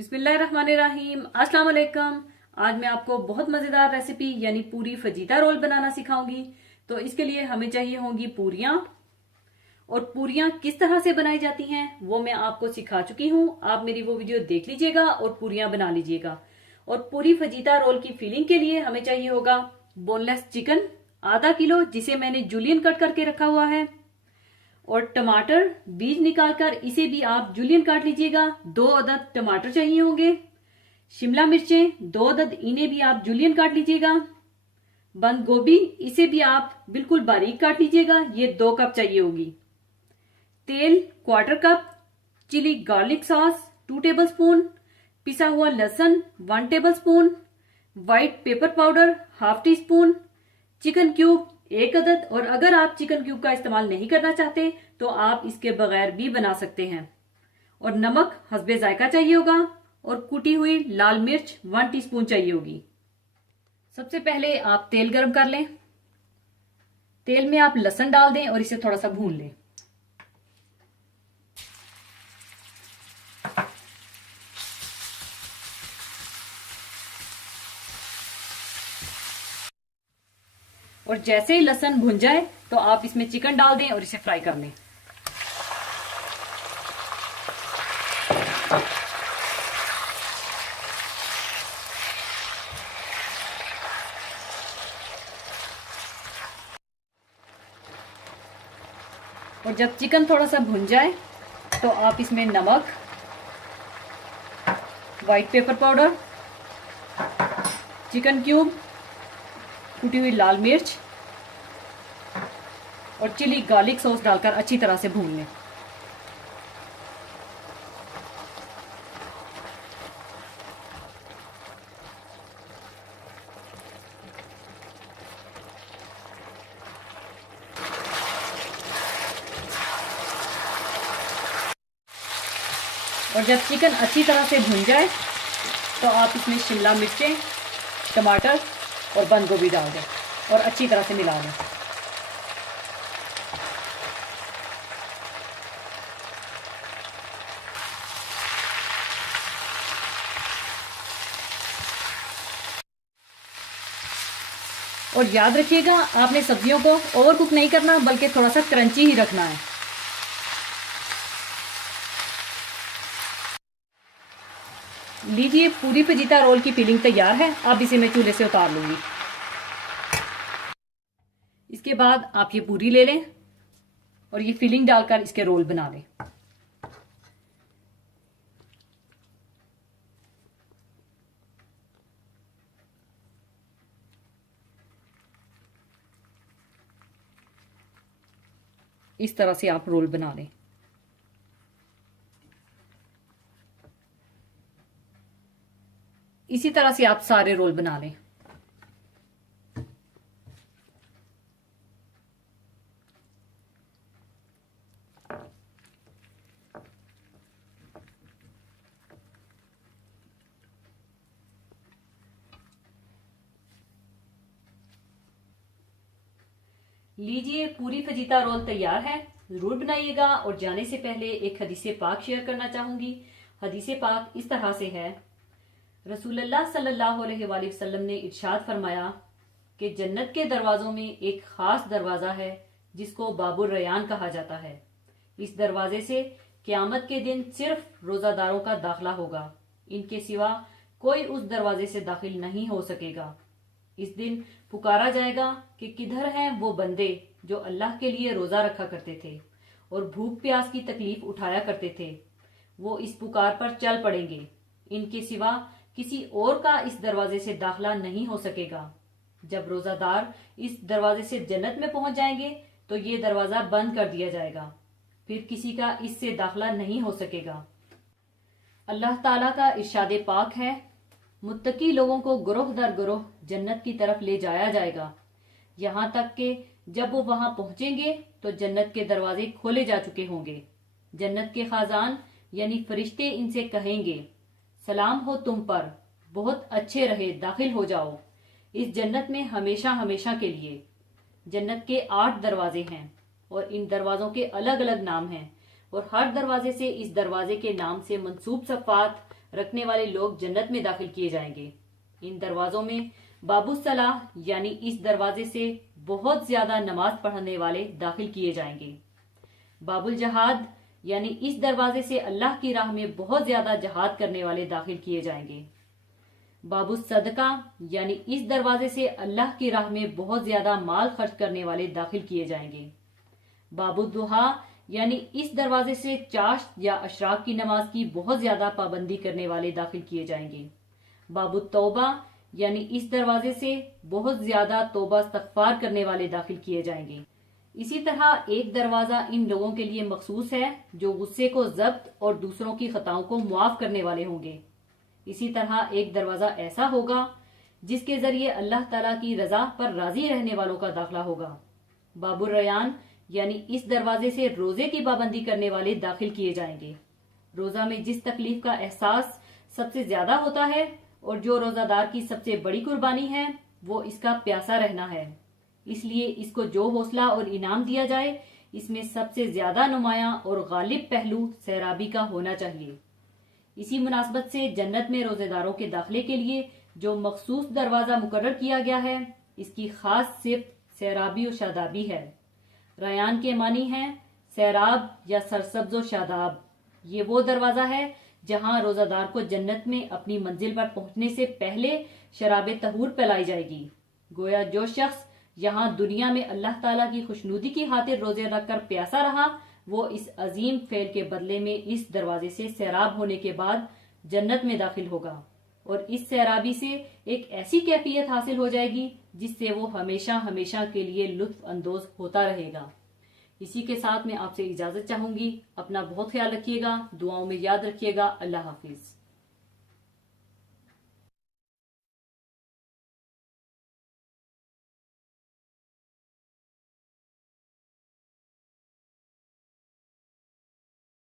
बिस्मिल्लाहिर्रहमानिर्रहीम। अस्सलाम वालेकुम। आज मैं आपको बहुत मजेदार रेसिपी यानी पूरी फजीता रोल बनाना सिखाऊंगी। तो इसके लिए हमें चाहिए होंगी पूरियां, और पूरियां किस तरह से बनाई जाती हैं वो मैं आपको सिखा चुकी हूँ। आप मेरी वो वीडियो देख लीजिएगा और पूरियां बना लीजिएगा। और पूरी फजीता रोल की फिलिंग के लिए हमें चाहिए होगा बोनलेस चिकन आधा किलो, जिसे मैंने जूलियन कट करके रखा हुआ है, और टमाटर बीज निकालकर इसे भी आप जूलियन काट लीजिएगा। 2 अदद टमाटर चाहिए होंगे। शिमला मिर्चें 2 अदद, इन्हें भी आप जूलियन काट लीजिएगा। बंद गोभी, इसे भी आप बिल्कुल बारीक काट लीजिएगा, ये 2 कप चाहिए होगी। तेल 1/4 कप, चिली गार्लिक सॉस 2 टेबलस्पून, पिसा हुआ लहसुन 1 tablespoon, white pepper powder 1/2 teaspoon, chicken cube 1 अदद, और अगर आप चिकन क्यूब का इस्तेमाल नहीं करना चाहते तो आप इसके बगैर भी बना सकते हैं। और नमक हस्बे जायका चाहिए होगा, और कुटी हुई लाल मिर्च 1 टीस्पून चाहिए होगी। सबसे पहले आप तेल गरम कर लें। तेल में आप लहसुन डाल दें और इसे थोड़ा सा भून लें। और जैसे ही लहसुन भुन जाए तो आप इसमें चिकन डाल दें और इसे फ्राई कर लें। और जब चिकन थोड़ा सा भुन जाए तो आप इसमें नमक, white pepper powder, chicken cube, कुटी हुई लाल मिर्च और चिली गार्लिक सॉस डालकर अच्छी तरह से भून लें। और जब चिकन अच्छी तरह से भुन जाए तो आप इसमें शिमला मिर्चें, टमाटर और बंद गोभी डाल दें और अच्छी तरह से मिला लें। और याद रखिएगा, आपने सब्जियों को ओवर कुक नहीं करना, बल्कि थोड़ा सा क्रंची ही रखना है। लीजिए, पूरी फजीता रोल की फिलिंग तैयार है। अब इसे मैं चूल्हे से उतार लूंगी। इसके बाद आप ये पूरी ले लें और ये फिलिंग डालकर इसके रोल बना लें। इस तरह से आप रोल बना लें। इसी तरह से आप सारे रोल बना लें। लीजिए, पूरी फजीता रोल तैयार है। जरूर बनाइएगा। और जाने से पहले एक हदीसे पाक शेयर करना चाहूंगी। हदीसे पाक इस तरह से है, रसूलुल्लाह सल्लल्लाहु अलैहि वसल्लम ने इरशाद फरमाया कि जन्नत के दरवाजों में एक खास दरवाजा है जिसको बाबुर रयान कहा जाता है। इस दरवाजे से क़यामत के दिन सिर्फ रोजादारों का दाखिला होगा। इनके सिवा कोई उस दरवाजे से दाखिल नहीं हो सकेगा। इस दिन पुकारा जाएगा कि किधर हैं वो बंदे जो अल्लाह के लिए रोजा रखा करते थे और भूख प्यास की तकलीफ उठाया करते थे। वो इस पुकार पर चल पड़ेंगे। इनके सिवा किसी और का इस दरवाजे से दाखिला नहीं हो सकेगा। जब रोजादार इस दरवाजे से जन्नत में पहुंच जाएंगे तो ये दरवाजा बंद कर दिया जाएगा, फिर किसी का इससे दाखिला नहीं हो सकेगा। अल्लाह ताला का इरशाद पाक है, मुत्तकी लोगों को गुरोह दर गुरोह जन्नत की तरफ ले जाया जाएगा, यहाँ तक कि जब वो वहां पहुंचेंगे तो जन्नत के दरवाजे खोले जा चुके होंगे। जन्नत के खाजान यानी फरिश्ते इनसे कहेंगे, सलाम हो तुम पर, बहुत अच्छे रहे, दाखिल हो जाओ इस जन्नत में हमेशा हमेशा के लिए। जन्नत के 8 दरवाजे हैं और इन दरवाजों के अलग अलग नाम हैं, और हर दरवाजे से इस दरवाजे के नाम से मंसूब सफ़ात रखने वाले लोग जन्नत में दाखिल किए जाएंगे। इन दरवाजों में बाबुसलाह यानी इस दरवाजे से बहुत ज्यादा नमाज पढ़ने वाले दाखिल किए जाएंगे। बाबुल जहाद यानी इस दरवाजे से अल्लाह की राह में बहुत ज्यादा जहाद करने वाले दाखिल किए जाएंगे। बाबू सदका यानी इस दरवाजे से अल्लाह की राह में बहुत ज्यादा माल खर्च करने वाले दाखिल किए जाएंगे। बाबू दुहा यानी इस दरवाजे से चाश या अशराक की नमाज की बहुत ज्यादा पाबंदी करने वाले दाखिल किए जाएंगे। बाबू तौबा यानी इस दरवाजे से बहुत ज्यादा तौबा इस्तगफार करने वाले दाखिल किए जाएंगे। इसी तरह एक दरवाजा इन लोगों के लिए मखसूस है जो गुस्से को जब्त और दूसरों की खताओं को मुआफ करने वाले होंगे। इसी तरह एक दरवाजा ऐसा होगा जिसके जरिए अल्लाह ताला की रजा पर राजी रहने वालों का दाखिला होगा। बाबुर रयान यानी इस दरवाजे से रोजे की पाबंदी करने वाले दाखिल किए जाएंगे। रोजा में जिस तकलीफ का एहसास सबसे ज्यादा होता है और जो रोजादार की सबसे बड़ी कुर्बानी है वो इसका प्यासा रहना है, इसलिए इसको जो हौसला और इनाम दिया जाए इसमें सबसे ज्यादा नुमायां और गालिब पहलू सैराबी का होना चाहिए। इसी मुनासबत से जन्नत में रोजेदारों के दाखिले के लिए जो मखसूस दरवाजा मुकर्रर किया गया है इसकी खास सिर्फ सैराबी और शादाबी है। रयान के मानी है सैराब या सरसब्ज और शादाब। ये वो दरवाजा है जहां रोजादार को जन्नत में अपनी मंजिल पर पहुंचने से पहले शराब तहूर पिलाई जाएगी। गोया जो शख्स यहाँ दुनिया में अल्लाह ताला की खुशनुदी की खातिर रोजे रखकर प्यासा रहा वो इस अजीम फेल के बदले में इस दरवाजे से सैराब होने के बाद जन्नत में दाखिल होगा और इस सैराबी से एक ऐसी कैफियत हासिल हो जाएगी जिससे वो हमेशा हमेशा के लिए लुत्फ अंदोज होता रहेगा। इसी के साथ मैं आपसे इजाजत चाहूंगी। अपना बहुत ख्याल रखिएगा, दुआओं में याद रखिएगा। अल्लाह हाफिज।